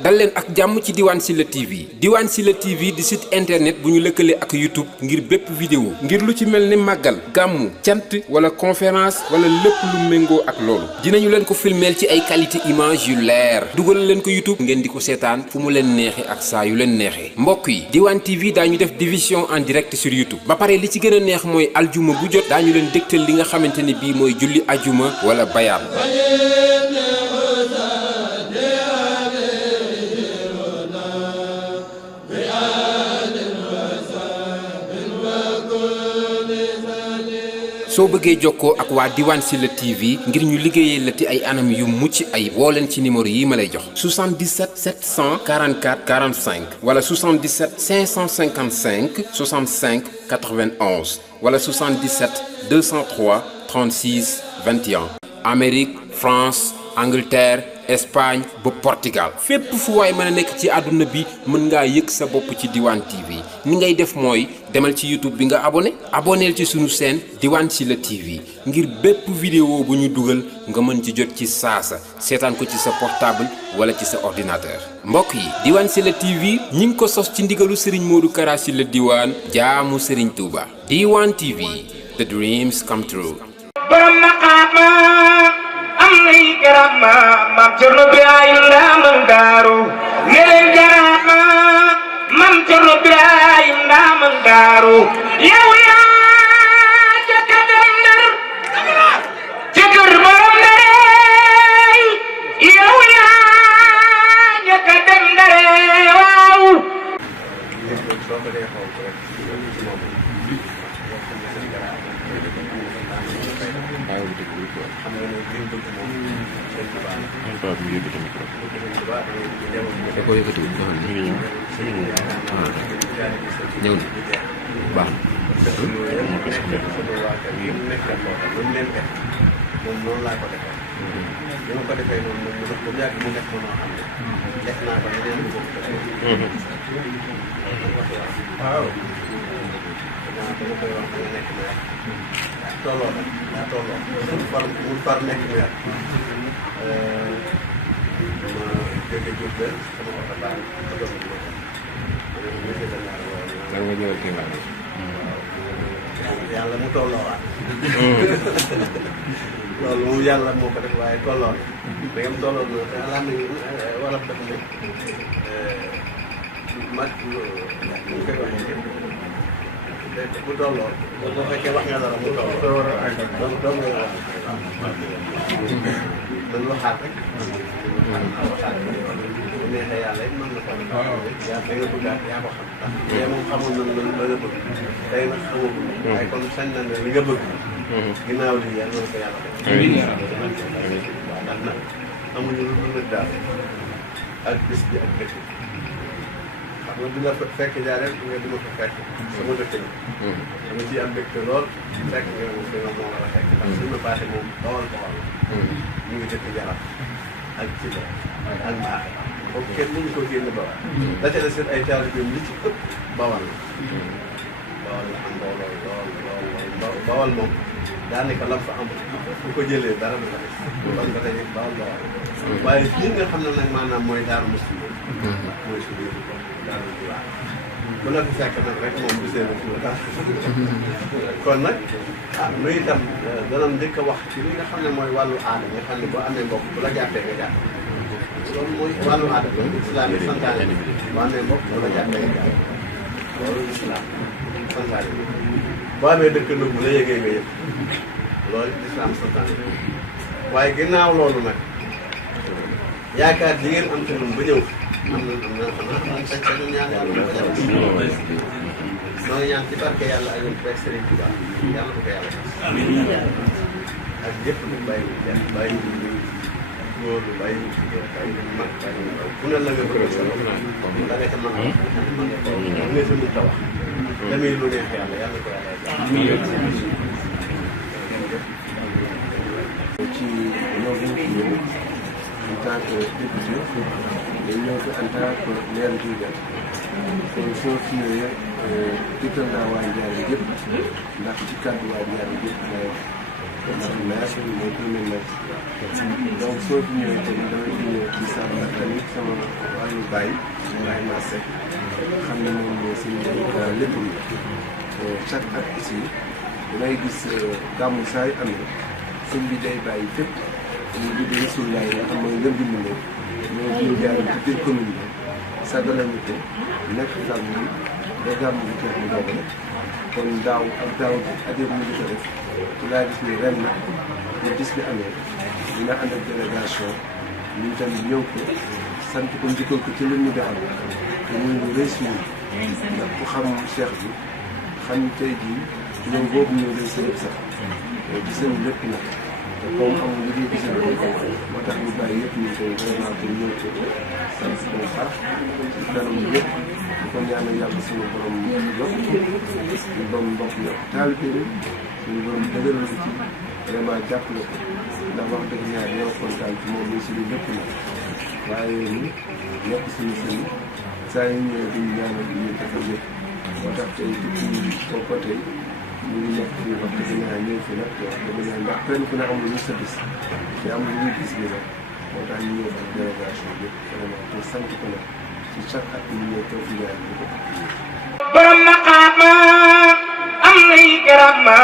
dal leen ak jàmm ci Diwaane Sylla TV Diwaane Sylla TV di site internet bu ñu lëkkale ak YouTube ngir bépp vidéo ngir lu ci mel ni màggal gàmmu cant wala conférence wala lépp lu méngoo ak loolu dinañu leen ko filmeel ci ay qualité image yu leer dugal leen ko YouTube ngeen di ko seetaan fu mu leen neexee ak saa yu leen neexee mbokk yi Diwaane TV daañu def division en direct sur YouTube ba pare li ci gën a neex mooy aljuma bu jot daañu leen dégtal li nga xamante ni bii mooy julli ajuma wala bayaan soo bëggee jokkoo ak waa Diwaane Sylla TV ngir ñu liggéeyee la ti ay anam yu mucc ay woo leen ci numéro yi ma lay jox 77 744 45 wala 77 555 65 91 wala 77 203 36 21 Amérique France Angleterre Espagne ba Portugal fépp fu waay mën a nekk ci àdduna bi mën ngaa yëg sa bopp ci Diwaane TV ni ngay def mooy demal ci YouTube bi nga abonneel ci sunu chaîne Diwaane Sylla TV ngir bépp vidéo bu ñu dugal nga mën ci jot ci saasa seetaan ko ci sa portable wala ci sa ordinateur mbokk yi Diwaane Sylla TV ñi ngi ko sos ci ndigalu Serigne Modou Kara Sylla Diwaane jaamu Serigne Touba Diwaane TV the dreams come true Kerama mam cerno Ibrahim ndamang Darou nelen jarama mam cerno Ibrahim ndamang Darou yow yaa jëkk dem Ndar ci kër borom Ndar yow yaa jëkk dem Ndar waaw da ko yëkkati nga xam ne ñëw na baax moom noonu laa ko defee bi ma ko defee noonu moom mu def ba mu yàgg mu def ko noo xam ne def naa ko leneen lu bokk waaw dama koy wax nga nekk meer tolloo nag daa tolloo mu far nekk meer ma jóge Diourbel sama oto baax ma doon lan nga ñëwal kii nga yàlla mu tolloowaat loolu moom yàlla moo ko def waaye tolloo da ngeen tolloo na te alaam nañu war a def ne mag ñu koy waxee bu tolloo boo fekkee wax nga dara mu tolloo doo ngay wax man waxaat rek waxaat bu neexee yàlla it mën na ko yaa da nga bëggaat yaa ko xam ndax yee moom xamoon na la nga bëgg tey nag xamagul waaye kon sañ na ne li nga bëgg ginnaaw lii yàlla na ko yàlla def waaw ndax nag amuñu lu nag daal ak bis bi ak dëkk xam nga dina fekk jaareel nga dina ko fekk sama dëkk yi dama ciy am mbégte lool fekk nga moom fi nga moo war a fekk ndax suñu paase moom bawal ñu ngi dëkk Jaraf ak Sylla ak Mair boobu kenn mënu ko génn bawal la ca des ay taalibe li ci ëpp bawal la bawal la am mbooloo lool bawal moom daanaka lam fa am bu ko jëlee dara du ko def kon ba tey bawal waaye fii nga xam ne nag maanaam mooy Daaru Musti mooy suñu Daaru Diwaane bu la fi fekk nag rek moom gisee na fi la kon nag nuy itam danañ njëkk a wax ci li nga xam ne mooy wàllu aada nga xam ne boo amee mbokk bu la jàppee nga jàpp loolu mooy wàllu aada loolu islam yi santaane boo amee mbokk bu la jàppee nga jàpp loolu islam santaane boo amee dëkkandoo bu la yëgee nga yëg loolu islam santaane waaye ginnaaw loolu nag yaakaar ji ngeen am ci ñun ba ñëw am na sañ-sañu ñaan yàlla bu ko def noo ngi ñaan ci barke yàlla ak ñun Serigne Touba yàlla bu ko yàlla ak ñëpp lu bàyyi góor lu bàyyi bàyyi mag bàyyi ku ne la nga bëgg sa bopp da nga ca mën a mën nga ko ne sa mun ta wax damay lu neex yàlla yàlla ko yàlla ci ñëw en tant que député dañ ñëw fi en tant que maire Diourbel kon soo fi ñëwee dikkal naa waa Ndiaye yëpp ndax ci kàddu waa Ndiaye yëpp lay ndax maire mooy premier maire donc soo fi ñëwee tamit damay fi ñëw ci sama tamit sama wàllu Baye Ibrahima Seck xam ne moom mooy suñu lépp chaque at aussi dangay gis gàmmu saa yu amee sëñ bi day bàyyi fépp ñu guddi Rasulullah nga xam mooy ngëm gi mu ne ñoo ñu jaaram ci biir commune bi sagalañu ko nekk gàmmu bi ba gàmmu bi jeex mu doog a def kon daaw ak daaw at yëpp ñu di ko def ci laa gis ni ren na bu bis bi amee dina ànd ak délégation ñu tamit ñëw ko sant ko njukkal ko ci li mu defal te muy lu réussir ndax ku xam Cheikh bi xam tey jii ñoom boobu ñëw day sëñ sax di sëñ lépp nag te comme amul li ñuy gis moo tax ñu bàyyi yëpp ñu koy vraiment pour ñëw ko sant ko bu baax ci kanam yëpp di ko ñaanal yàlla suñu borom yokk suñu borom mbokk yokk taalibe bi suñu borom dëgëral ci vraiment jàppale ko ndax wax dëgg ñaar ñoo kontaan ci moom ñu suñu lépp nag waaye ni nekk suñu sëñ saa yu ñëwee duñu ñaanal di ñu defal yëpp moo tax tey depuis boo ko tey ñu ngi nekk fii wax dëgg ñaar ñëw fi nag wax dëgg ñaar ndax kenn ku ne amul lu sa bis te amul lu gis bi nag moo tax ñu ñëw ak délégation bi vraiment te sant ko nag ci chaque at ñu ñëw toog fi ñaar ñu ko borom maqaama am nay karama